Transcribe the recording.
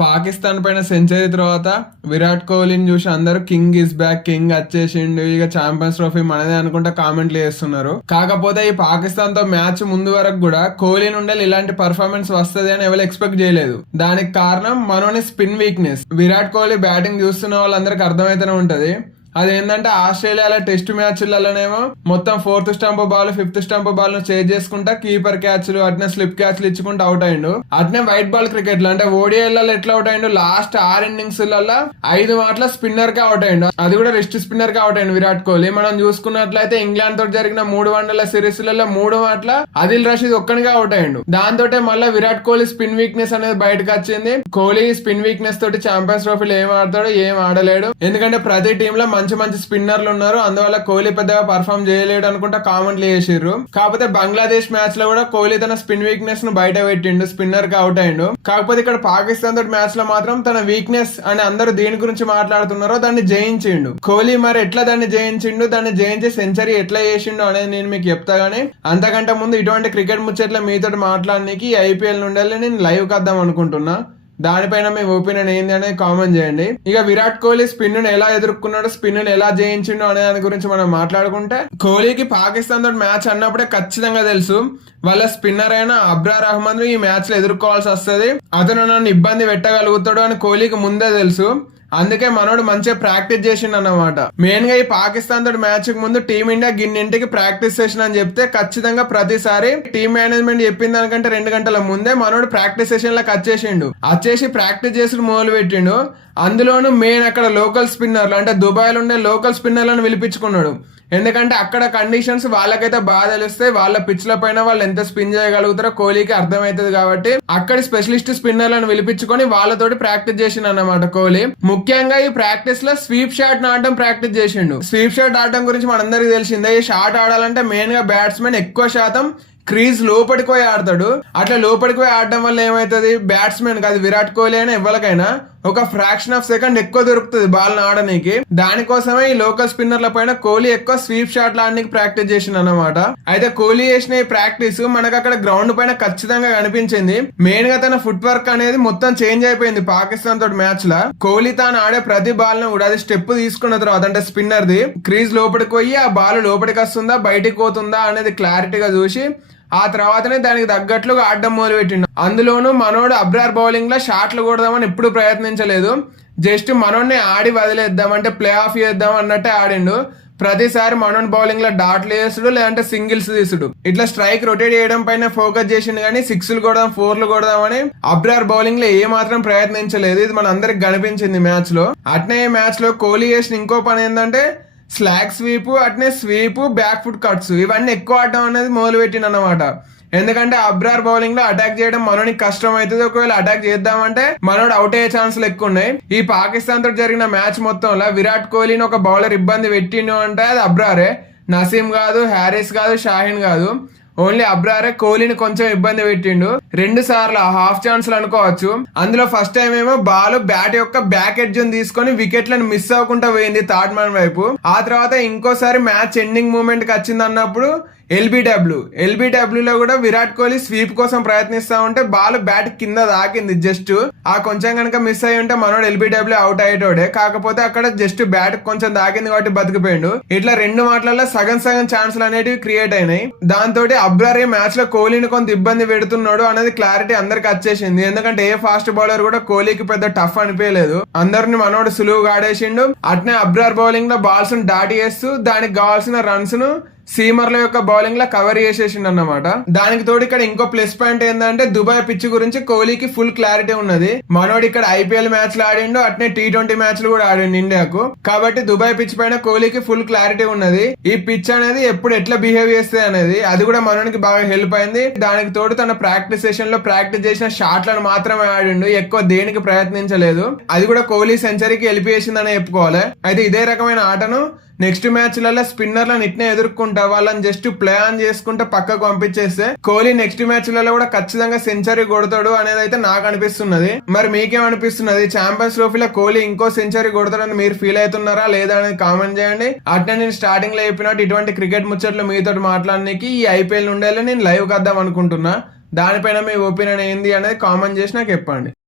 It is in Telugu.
పాకిస్తాన్ పైన సెంచరీ తర్వాత విరాట్ కోహ్లీని చూసి అందరూ కింగ్ ఇస్ బ్యాక్ కింగ్ వచ్చేసిండు ఇక ఛాంపియన్స్ ట్రోఫీ మనదే అనుకుంటా కామెంట్లు చేస్తున్నారు. కాకపోతే ఈ పాకిస్తాన్తో మ్యాచ్ ముందు వరకు కూడా కోహ్లీ నుండి ఇలాంటి పర్ఫార్మెన్స్ వస్తుంది అని ఎవరు ఎక్స్పెక్ట్ చేయలేదు. దానికి కారణం మనోని spin weakness Virat Kohli batting చూస్తున్న వాళ్ళందరికీ అర్థమైతేనే ఉంటది. అదేంటంటే ఆస్ట్రేలియాలో టెస్ట్ మ్యాచ్లలోనేమో మొత్తం fourth stump ball fifth stump బాల్ను chase చేసుకుంటా కీపర్ క్యాచ్లు అట్నే స్లిప్ క్యాచ్లు ఇచ్చుకుంటూ అవుట్ అయిండు. అట్నే వైట్ బాల్ క్రికెట్లో అంటే ఓడిఐలలో ఎట్లా అవుట్ అయిండు? లాస్ట్ ఆరు ఇన్నింగ్స్లలో ఐదు మాటల స్పిన్నర్గా అవుట్ అయిండు. అది కూడా రెస్ట్ స్పిన్నర్గా అవుట్ అయిండు విరాట్ కోహ్లీ. మనం చూసుకున్నట్లయితే ఇంగ్లాండ్ తోటి జరిగిన మూడు వన్డల సిరీస్లలో మూడు మాటల అదిల్ రషీద్ ఒక్కనిగా అవుట్ అయిండు. దాంతో మళ్ళీ విరాట్ కోహ్లీ స్పిన్ వీక్నెస్ అనేది బయటకు వచ్చింది. కోహ్లీ స్పిన్ వీక్నెస్ తోటి ఛాంపియన్స్ ట్రోఫీలో ఏం ఆడతాడు ఏం ఆడలేడు. ఎందుకంటే ప్రతి టీమ్లో మంచి మంచి స్పిన్నర్లు ఉన్నారు. అందువల్ల కోహ్లీ పెద్దగా పర్ఫామ్ చేయలేడు అనుకుంటా కామెంట్లు చేసిర్రు. కాకపోతే బంగ్లాదేశ్ మ్యాచ్లో కూడా కోహ్లీ తన స్పిన్ వీక్నెస్ను బయట పెట్టిండు స్పిన్నర్కి అవుట్ అయిండు. కాకపోతే ఇక్కడ పాకిస్తాన్ తోటి మ్యాచ్లో మాత్రం తన వీక్నెస్ అని అందరూ దేని గురించి మాట్లాడుతున్నారో దాన్ని జయించిండు. కోహ్లీ మరి ఎట్లా దాన్ని జయించిండు? దాన్ని జయించి సెంచరీ ఎట్లా చేసిండు అనేది నేను మీకు చెప్తా గానీ అంతకంటే ముందు ఇటువంటి క్రికెట్ ముచ్చట్ల మీతో మాట్లాడడానికి ఐపీఎల్ నుండి నేను లైవ్ కద్దాం అనుకుంటున్నా. దానిపైన మీ ఒపీనియన్ ఏంది అనేది కామెంట్ చేయండి. ఇక విరాట్ కోహ్లీ స్పిన్ను ఎలా ఎదుర్కొన్నాడు స్పిన్ ఎలా జయించిండు అనే దాని గురించి మనం మాట్లాడుకుంటే కోహ్లీకి పాకిస్తాన్ తోటి మ్యాచ్ అన్నప్పుడే ఖచ్చితంగా తెలుసు. వాళ్ళ స్పిన్నర్ అయిన అబ్రార్ రహమాన్ ఈ మ్యాచ్లో ఎదుర్కోవాల్సి వస్తుంది. అతను నన్ను ఇబ్బంది పెట్టగలుగుతాడు అని కోహ్లీకి ముందే తెలుసు. అందుకే మనోడు మంచిగా ప్రాక్టీస్ చేసిండు అన్నమాట మెయిన్గా ఈ పాకిస్తాన్ తోటి మ్యాచ్కి ముందు టీమిండియా గిన్నింటికి ప్రాక్టీస్ సెషన్ అని చెప్తే ఖచ్చితంగా ప్రతిసారి టీమ్ మేనేజ్మెంట్ చెప్పిన దానికంటే రెండు గంటల ముందే మనోడు ప్రాక్టీస్ సెషన్లకు వచ్చేసిండు వచ్చేసి ప్రాక్టీస్ చేసి మొదలు పెట్టిండు. అందులోను మెయిన్ అక్కడ లోకల్ స్పిన్నర్లు అంటే దుబాయ్లో ఉండే లోకల్ స్పిన్నర్లను పిలిపించుకున్నాడు. ఎందుకంటే అక్కడ కండిషన్స్ వాళ్ళకైతే బాగా తెలుస్తాయి. వాళ్ళ పిచ్ల పైన వాళ్ళు ఎంత స్పిన్ చేయగలుగుతారో కోహ్లీకి అర్థమవుతుంది కాబట్టి అక్కడ స్పెషలిస్ట్ స్పిన్నర్లను పిలిపించుకొని వాళ్ళతోటి ప్రాక్టీస్ చేసిండు అన్నమాట కోహ్లీ. ముఖ్యంగా ఈ ప్రాక్టీస్లో స్వీప్ షాట్ ఆడటం ప్రాక్టీస్ చేసిండు. స్వీప్ షాట్ ఆడటం గురించి మనందరికీ తెలిసిందే. ఈ షాట్ ఆడాలంటే మెయిన్గా బ్యాట్స్మెన్ ఎక్కువ శాతం క్రీజ్ లోపలికి పోయి ఆడతాడు. అట్లా లోపలికి పోయి ఆడటం వల్ల ఏమవుతుంది బ్యాట్స్మెన్ కాదు విరాట్ కోహ్లీ అయినా ఎవరికైనా ఒక ఫ్రాక్షన్ ఆఫ్ సెకండ్ ఎక్కువ దొరుకుతుంది బాల్ ఆడడానికి దానికోసమే ఈ లోకల్ స్పిన్నర్ల పైన కోహ్లీ ఎక్కువ స్వీప్ షాట్ ఆడడానికి ప్రాక్టీస్ చేసింది అనమాట అయితే కోహ్లీ చేసిన ఈ ప్రాక్టీస్ మనకు అక్కడ గ్రౌండ్ పైన ఖచ్చితంగా కనిపించింది. మెయిన్గా తన ఫుట్ వర్క్ అనేది మొత్తం చేంజ్ అయిపోయింది పాకిస్తాన్ తోటి మ్యాచ్ లా. కోహ్లీ తాను ఆడే ప్రతి బాల్ను కూడా అది స్టెప్ తీసుకున్న తర్వాత అంటే స్పిన్నర్ ది క్రీజ్ లోపలికి పోయి ఆ బాల్ లోపలికి వస్తుందా బయటికి పోతుందా అనేది క్లారిటీగా చూసి ఆ తర్వాతనే దానికి తగ్గట్లుగా ఆడడం మొదలుపెట్టిండు. అందులోనూ మనోడు అబ్రార్ బౌలింగ్లో షాట్లు కొడదామని ఎప్పుడు ప్రయత్నించలేదు. జస్ట్ మనోడిని ఆడి వదిలేద్దాం అంటే ప్లే ఆఫ్ చేద్దాం అన్నట్టే ఆడిండు. ప్రతిసారి మనోన్ బౌలింగ్లో డాట్లు వేసుడు లేదంటే సింగిల్స్ తీసుడు. ఇట్లా స్ట్రైక్ రొటేట్ చేయడం పైన ఫోకస్ చేసిండు కానీ సిక్స్లు కొడదాం ఫోర్లు కొడదామని అబ్రార్ బౌలింగ్లో ఏ మాత్రం ప్రయత్నించలేదు. ఇది మన అందరికి కనిపించింది మ్యాచ్లో అట్నే ఈ మ్యాచ్లో కోహ్లీ చేసిన ఇంకో పని ఏంటంటే స్లాగ్ స్వీప్ అట్నే స్వీప్ బ్యాక్ ఫుట్ కట్స్. ఇవన్నీ ఎక్కువ ఆడటం అనేది మొదలు అనమాట ఎందుకంటే అబ్రార్ బౌలింగ్లో అటాక్ చేయడం మనోనికి కష్టం అవుతుంది ఒకవేళ అటాక్ చేద్దామంటే మనోడు అవుట్ అయ్యే ఛాన్సులు ఎక్కువ ఉన్నాయి ఈ పాకిస్తాన్తో జరిగిన మ్యాచ్ మొత్తంలో విరాట్ కోహ్లీని ఒక బౌలర్ ఇబ్బంది పెట్టిండు అంటే అది అబ్రారే. నసీం కాదు హ్యారిస్ కాదు షాహిన్ కాదు. ఓన్లీ అబ్రారే కోహ్లీని కొంచెం ఇబ్బంది పెట్టిండు. రెండు సార్లు హాఫ్ ఛాన్స్ అనుకోవచ్చు. అందులో ఫస్ట్ టైం ఏమో బాల్ బ్యాట్ యొక్క బ్యాక్ ఎడ్జ్ తీసుకొని వికెట్లను మిస్ అవ్వకుండా పోయింది థర్డ్ మ్యాన్ వైపు. ఆ తర్వాత ఇంకోసారి మ్యాచ్ ఎండింగ్ మూమెంట్కి వచ్చింది అన్నప్పుడు ఎల్బిడబ్ల్యూ. ఎల్బిడబ్ల్యూలో కూడా విరాట్ కోహ్లీ స్వీప్ కోసం ప్రయత్నిస్తా ఉంటే బాల్ బ్యాట్ కింద దాకింది జస్ట్. ఆ కొంచెం కనుక మిస్ అయ్యి ఉంటే మనోడు ఎల్బిడబ్ల్యూ అవుట్ అయ్యేటోడే. కాకపోతే అక్కడ జస్ట్ బ్యాట్ కొంచెం దాకింది కాబట్టి బతికిపోయిండు. ఇట్లా రెండు మాటలలో సగం సగం ఛాన్సులు అనేటివి క్రియేట్ అయినాయి. దాంతో అబ్రార్ ఈ మ్యాచ్లో కోహ్లీని కొంత ఇబ్బంది పెడుతున్నాడు అనేది క్లారిటీ అందరికి వచ్చేసింది. ఎందుకంటే ఏ ఫాస్ట్ బౌలర్ కూడా కోహ్లీకి పెద్ద టఫ్ అనిపించలేదు. అందరిని మనోడు సులువుగా ఆడేసిండు. అట్నే అబ్రార్ బౌలింగ్లో బాల్స్ దాటి చేస్తూ దానికి కావాల్సిన రన్స్ను సీమర్ల యొక్క బౌలింగ్లో కవర్ చేసేసిండు అన్నమాట దానికి తోడు ఇక్కడ ఇంకో ప్లస్ పాయింట్ ఏంటంటే దుబాయ్ పిచ్ గురించి కోహ్లీకి ఫుల్ క్లారిటీ ఉన్నది. మనోడు ఇక్కడ ఐపీఎల్ మ్యాచ్లో ఆడిండు అట్నే టీ ట్వంటీ మ్యాచ్లు కూడా ఆడిండు ఇండియాకు. కాబట్టి దుబాయ్ పిచ్ పైన కోహ్లీకి ఫుల్ క్లారిటీ ఉన్నది. ఈ పిచ్ అనేది ఎప్పుడు ఎట్లా బిహేవ్ చేస్తుంది అనేది అది కూడా మనోనికి బాగా హెల్ప్ అయింది. దానికి తోడు తన ప్రాక్టీస్ సెషన్లో ప్రాక్టీస్ చేసిన షాట్లను మాత్రమే ఆడిండు ఎక్కువ దేనికి ప్రయత్నించలేదు. అది కూడా కోహ్లీ సెంచరీకి వెళ్ళిపోయేసిందని చెప్పుకోవాలి. అయితే ఇదే రకమైన ఆటను నెక్స్ట్ మ్యాచ్లలో స్పిన్నర్లను ఇట్నే ఎదుర్కొంటా వాళ్ళని జస్ట్ ప్లే ఆన్ చేసుకుంటే పక్కకు పంపించేస్తే కోహ్లీ నెక్స్ట్ మ్యాచ్లలో కూడా ఖచ్చితంగా సెంచరీ కొడతాడు అనేది అయితే నాకు అనిపిస్తున్నది. మరి మీకేమనిపిస్తున్నది? ఛాంపియన్స్ ట్రోఫీలో కోహ్లీ ఇంకో సెంచరీ కొడతాడని మీరు ఫీల్ అవుతున్నారా లేదా అనేది కామెంట్ చేయండి. అట్నే నేను స్టార్టింగ్లో చెప్పినట్టు ఇటువంటి క్రికెట్ ముచ్చట్లు మీతో మాట్లాడడానికి ఈ ఐపీఎల్ ఉండేలా నేను లైవ్ కద్దాం అనుకుంటున్నా. దానిపైన మీ ఒపీనియన్ ఏంది అనేది కామెంట్ చేసి నాకు చెప్పండి.